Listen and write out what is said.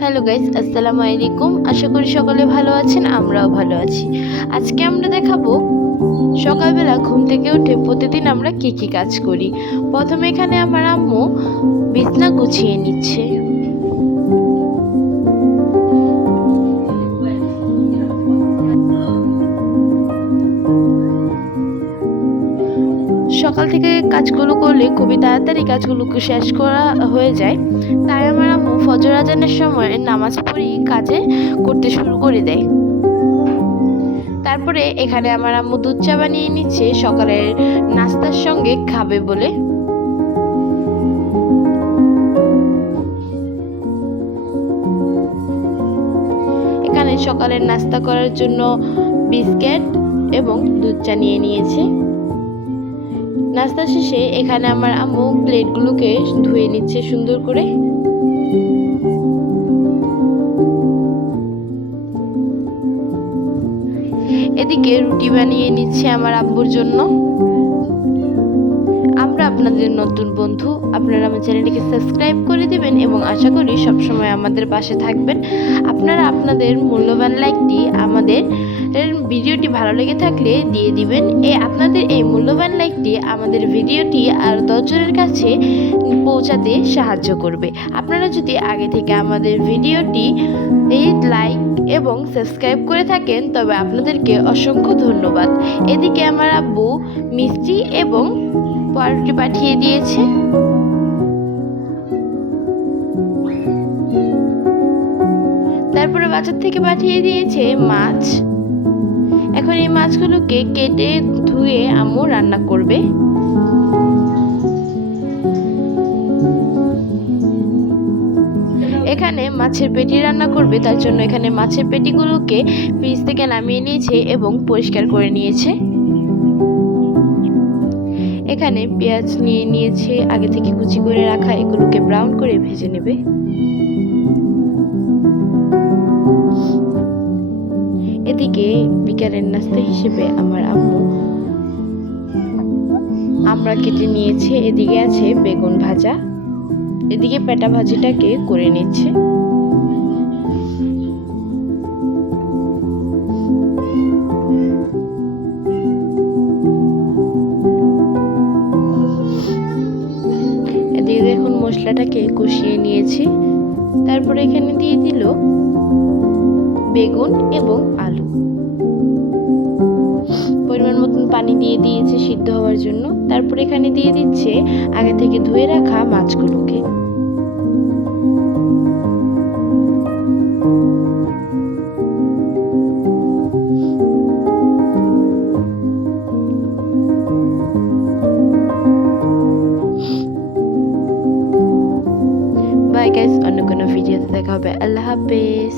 Hello guys, আসসালামু আলাইকুম। আশা করি সকলে ভালো আছেন, আমরাও ভালো আছি। আজকে আমরা দেখাবো সকালবেলা ঘুম থেকে উঠে প্রতিদিন আমরা কী কী কাজ করি। প্রথমে এখানে আমার আম্মু বিছনা গুছিয়ে নিচ্ছে। সকাল থেকে কাজগুলো করলে খুবই তাড়াতাড়ি কাজগুলোকে শেষ করা হয়ে যায়। তাই আমার আম্মু ফজর আজানের সময় নামাজ পড়ি কাজে করতে শুরু করে দেয়। তারপরে এখানে আমার আম্মু দুধ চা বানিয়ে নিচ্ছে, সকালের নাস্তার সঙ্গে খাবে বলে। এখানে সকালের নাস্তা করার জন্য বিস্কিট এবং দুধ চা নিয়ে নিয়েছে। নাস্তা শেষে এখানে আমার আম্মু প্লেটগুলোকে ধুয়ে নিচ্ছে সুন্দর করে। এদিকে রুটি বানিয়ে নিচ্ছে আমার আব্বুর জন্য। আপনাদের নতুন বন্ধু, আপনারা আমার চ্যানেলটিকে সাবস্ক্রাইব করে দিবেন এবং আশা করি সবসময় আমাদের পাশে থাকবেন। আপনারা আপনাদের মূল্যবান লাইকটি আমাদের ভিডিওটি ভালো লেগে থাকলে দিয়ে দিবেন। এ আপনাদের এই মূল্যবান লাইকটি আমাদের ভিডিওটি আর দশজনের কাছে পৌঁছাতে সাহায্য করবে। আপনারা যদি আগে থেকে আমাদের ভিডিওটি এই লাইক এবং সাবস্ক্রাইব করে থাকেন, তবে আপনাদেরকে অসংখ্য ধন্যবাদ। এদিকে আমার আব্বু, মিষ্টি এবং পাউরুটি পাঠিয়ে দিয়েছে। তারপরে বাজার থেকে পাঠিয়ে দিয়েছে মাছ। এখন এই মাছগুলোকে কেটে ধুয়ে আম্মু রান্না করবে। এখানে মাছের পেটি রান্না করবে, তার জন্য এখানে মাছের পেটিগুলোকে ফ্রিজ থেকে নামিয়ে নিয়েছে এবং পরিষ্কার করে নিয়েছে। এখানে পেঁয়াজ নিয়ে নিয়েছে, আগে থেকে কুচি করে রাখা, এগুলোকে ব্রাউন করে ভেজে নেবে। এদিকে বিকালের নাস্তা হিসেবে আমার আম্মু আমরা কেটে নিয়েছে, এদিকে আছে বেগুন ভাজা, এদিকে পেটা ভাজিটাকে করে নিচ্ছে। মশলাটাকে কষিয়ে নিয়েছি। তারপরে এখানে দিয়ে দিল বেগুন এবং আলু। পরিমাণ মতন পানি দিয়ে দিয়েছে সিদ্ধ হওয়ার জন্য। তারপর এখানে দিয়ে দিচ্ছে আগে থেকে ধুয়ে রাখা মাছগুলোকে। বাই গাইস অন্য কোনো ভিডিওতে দেখা হবে আল্লাহ হাফেজ